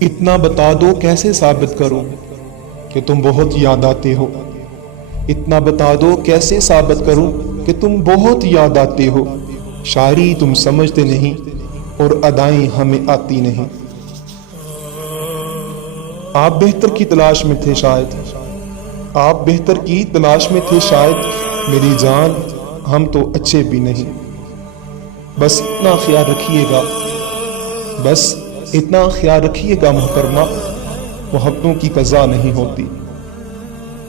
اتنا بتا دو کیسے ثابت کروں کہ تم بہت یاد آتے ہو، اتنا بتا دو کیسے ثابت کروں کہ تم بہت یاد آتے ہو، شاعری تم سمجھتے نہیں اور ادائیں ہمیں آتی نہیں۔ آپ بہتر کی تلاش میں تھے شاید، آپ بہتر کی تلاش میں تھے شاید، میری جان ہم تو اچھے بھی نہیں۔ بس اتنا خیال رکھیے گا، بس اتنا خیال رکھیے گا محترمہ، محبتوں کی قضا نہیں ہوتی۔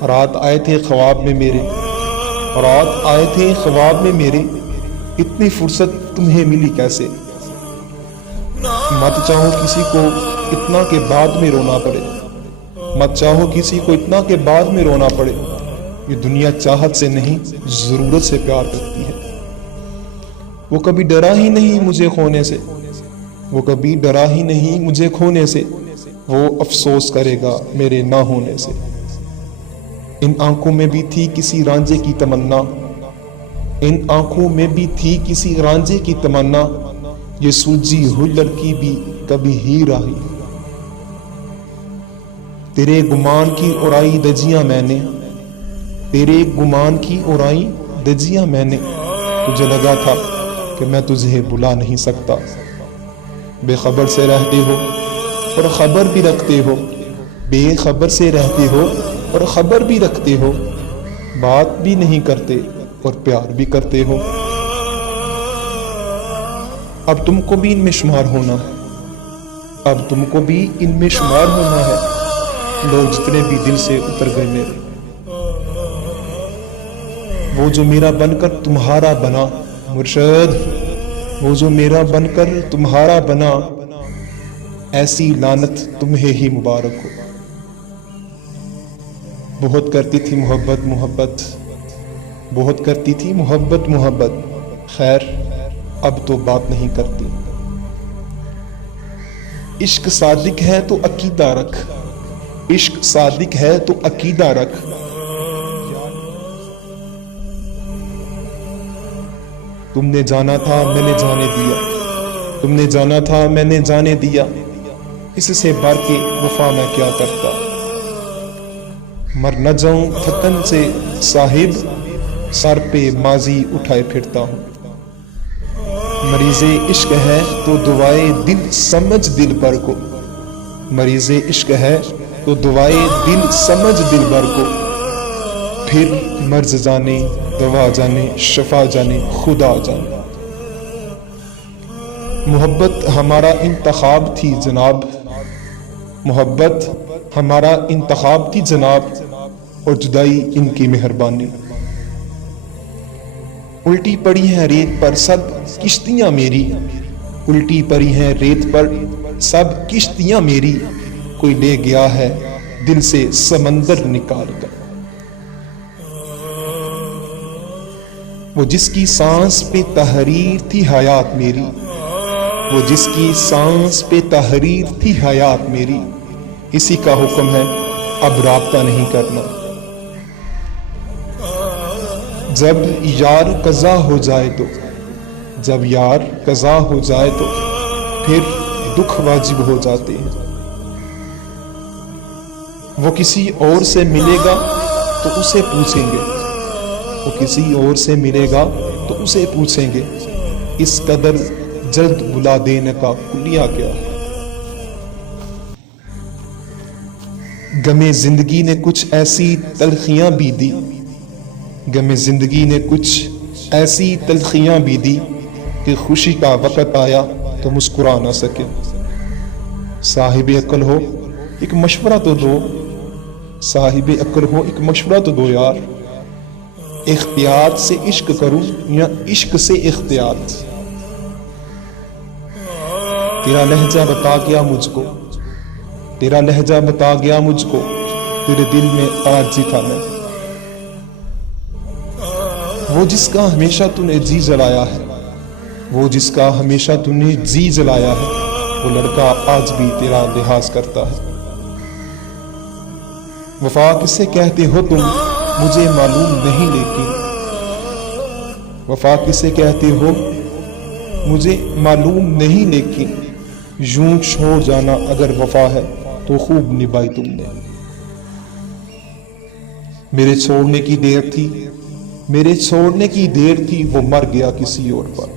رات آئے تھے خواب میں میرے، رات آئے تھے خواب میں میرے، اتنی فرصت تمہیں ملی کیسے؟ مت چاہو کسی کو اتنا کہ بعد میں رونا پڑے، مت چاہو کسی کو اتنا کہ بعد میں رونا پڑے، یہ دنیا چاہت سے نہیں ضرورت سے پیار کرتی ہے۔ وہ کبھی ڈرا ہی نہیں مجھے کھونے سے، وہ کبھی ڈرا ہی نہیں مجھے کھونے سے، وہ افسوس کرے گا میرے نہ ہونے سے۔ ان آنکھوں میں بھی تھی کسی رانجھے کی تمنا، ان آنکھوں میں بھی تھی کسی رانجھے کی تمنا، یہ سلجھی ہوئی لڑکی بھی کبھی ہی رہی۔ تیرے گمان کی اڑائی دجیاں میں نے، تیرے گمان کی اڑائی دجیاں میں نے، تجھے لگا تھا کہ میں تجھے بلا نہیں سکتا۔ بے خبر سے رہتے ہو اور خبر بھی رکھتے ہو، بے خبر سے رہتے ہو اور خبر بھی رکھتے ہو، بات بھی نہیں کرتے اور پیار بھی کرتے ہو۔ اب تم کو بھی ان میں شمار ہونا ہے، اب تم کو بھی ان میں شمار ہونا ہے، لوگ جتنے بھی دل سے اتر گئے میرے۔ وہ جو میرا بن کر تمہارا بنا مرشد، وہ جو میرا بن کر تمہارا بنا، ایسی لعنت تمہیں ہی مبارک ہو۔ بہت کرتی تھی محبت محبت، بہت کرتی تھی محبت محبت، خیر اب تو بات نہیں کرتی۔ عشق صادق ہے تو عقیدہ رکھ، عشق صادق ہے تو عقیدہ رکھ، تم نے جانا تھا میں نے جانے دیا، تم نے جانا تھا میں نے جانے دیا، اس سے بڑھ کے وفا میں کیا کرتا۔ مر نہ جاؤں تھکن سے صاحب، سر پہ ماضی اٹھائے پھرتا ہوں۔ مریض عشق ہے تو دعائے دل سمجھ دل بر کو، مریض عشق ہے تو دعائے دل سمجھ دل بر کو، پھر مرض جانے دوا جانے شفا جانے خدا جانے۔ محبت ہمارا انتخاب تھی جناب، محبت ہمارا انتخاب تھی جناب، اور جدائی ان کی مہربانی۔ الٹی پڑی ہیں ریت پر سب کشتیاں میری، الٹی پڑی ہیں ریت پر سب کشتیاں میری، کوئی لے گیا ہے دل سے سمندر نکال کر۔ وہ جس کی سانس پہ تحریر تھی حیات میری، وہ جس کی سانس پہ تحریر تھی حیات میری، اسی کا حکم ہے اب رابطہ نہیں کرنا۔ جب یار قضا ہو جائے تو، جب یار قضا ہو جائے تو پھر دکھ واجب ہو جاتے ہیں۔ وہ کسی اور سے ملے گا تو اسے پوچھیں گے، وہ کسی اور سے ملے گا تو اسے پوچھیں گے، اس قدر جلد بلا دینے کا کلیہ کیا ہے۔ غم زندگی نے کچھ ایسی تلخیاں بھی دی، غم زندگی نے کچھ ایسی تلخیاں بھی دی کہ خوشی کا وقت آیا تو مسکرا نہ سکے۔ صاحب عقل ہو ایک مشورہ تو دو، صاحب عقل ہو ایک مشورہ تو دو یار، احتیاط سے عشق کروں یا عشق سے احتیاط۔ تیرا لہجہ بتا گیا مجھ کو، تیرا لہجہ بتا گیا مجھ کو، تیرے دل میں عاجزی تھا میں۔ وہ جس کا ہمیشہ تو نے جی جلایا ہے، وہ جس کا ہمیشہ تو نے جی جلایا ہے، وہ لڑکا آج بھی تیرا لحاظ کرتا ہے۔ وفا کسے کہتے ہو تم مجھے معلوم نہیں، لیکن وفا کسے کہتے ہو مجھے معلوم نہیں، لیکن یوں چھوڑ جانا اگر وفا ہے تو خوب نبھائی تم نے. میرے چھوڑنے کی دیر تھی، میرے چھوڑنے کی دیر تھی، وہ مر گیا کسی اور پر.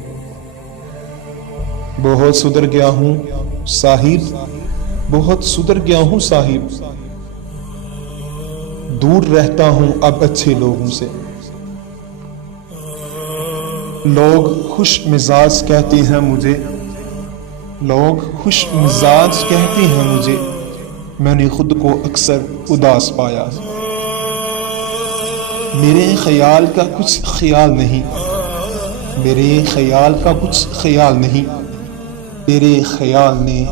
بہت سدھر گیا ہوں صاحب، بہت سدھر گیا ہوں صاحب، دور رہتا ہوں اب اچھے لوگوں سے. لوگ خوش مزاج کہتے ہیں مجھے، لوگ خوش مزاج کہتے ہیں مجھے، میں نے خود کو اکثر اداس پایا. میرے خیال کا کچھ خیال نہیں، میرے خیال کا کچھ خیال نہیں، تیرے خیال نے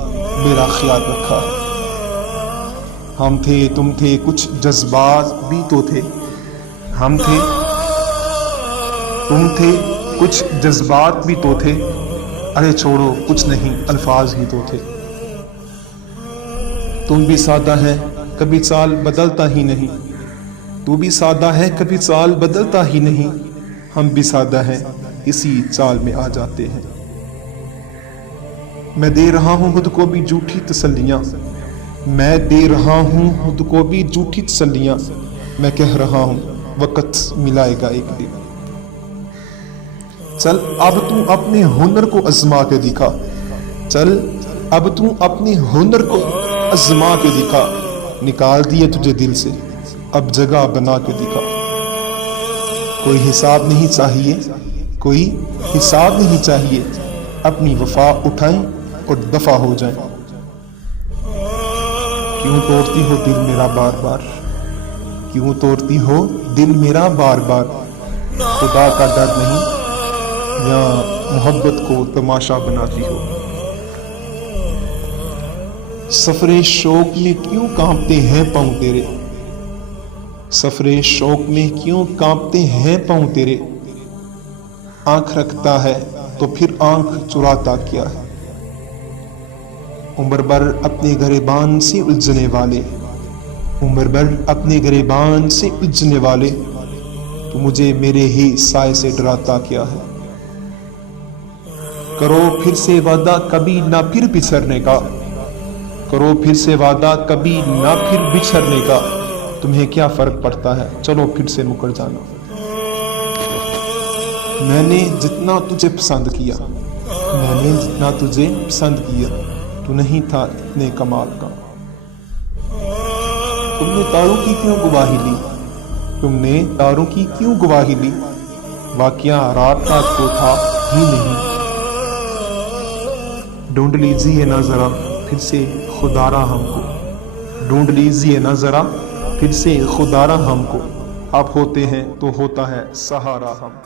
میرا خیال رکھا. ہم تھے تم تھے کچھ جذبات بھی تو تھے، ہم تھے تم تھے کچھ جذبات بھی تو تھے. ارے چھوڑو کچھ نہیں، الفاظ ہی تو تھے. تم بھی سادہ ہے کبھی چال بدلتا ہی نہیں، تو بھی سادہ ہے کبھی چال بدلتا ہی نہیں. ہم بھی سادہ ہیں اسی چال میں آ جاتے ہیں. میں دے رہا ہوں خود کو بھی جھوٹی تسلیاں، میں دے رہا ہوں خود کو بھی جھوٹی تسلیاں. میں کہہ رہا ہوں وقت ملائے گا ایک دن. چل اب تو اپنے ہنر کو آزما کے دکھا، چل اب تو اپنے ہنر کو آزما کے دکھا. نکال دیے تجھے دل سے اب جگہ بنا کے دکھا. کوئی حساب نہیں چاہیے، کوئی حساب نہیں چاہیے، اپنی وفا اٹھائیں اور دفع ہو جائیں. کیوں توڑتی ہو دل میرا بار بار، کیوں توڑتی ہو دل میرا بار بار. خدا کا ڈر نہیں یا محبت کو تماشا بناتی ہو. سفر شوق میں کیوں کانپتے ہیں پاؤں تیرے، سفر شوق میں کیوں کانپتے ہیں پاؤں تیرے. آنکھ رکھتا ہے تو پھر آنکھ چراتا کیا ہے. عمر بھر اپنے گریبان سے الجھنے والے، عمر بھر اپنے گریبان سے الجھنے والے، تو مجھے میرے ہی سائے سے ڈراتا کیا ہے. کرو پھر سے وعدہ کبھی نہ پھر بچھڑنے کا، کرو پھر سے وعدہ کبھی نہ پھر بچھڑنے کا. تمہیں کیا فرق پڑتا ہے چلو پھر سے مکر جانا. میں نے جتنا تجھے پسند کیا، میں نے جتنا تجھے پسند کیا، تو نہیں تھا اتنے کمال کا. تم نے تاروں کی کیوں گواہی لی، تم نے تاروں کی کیوں گواہی لی. واقعہ رات کا تو تھا ہی نہیں. ڈھونڈ لیجیے نہ ذرا پھر سے خدارا ہم کو، ڈھونڈ لیجیے نہ ذرا پھر سے خدارا ہم کو. آپ ہوتے ہیں تو ہوتا ہے سہارا ہم.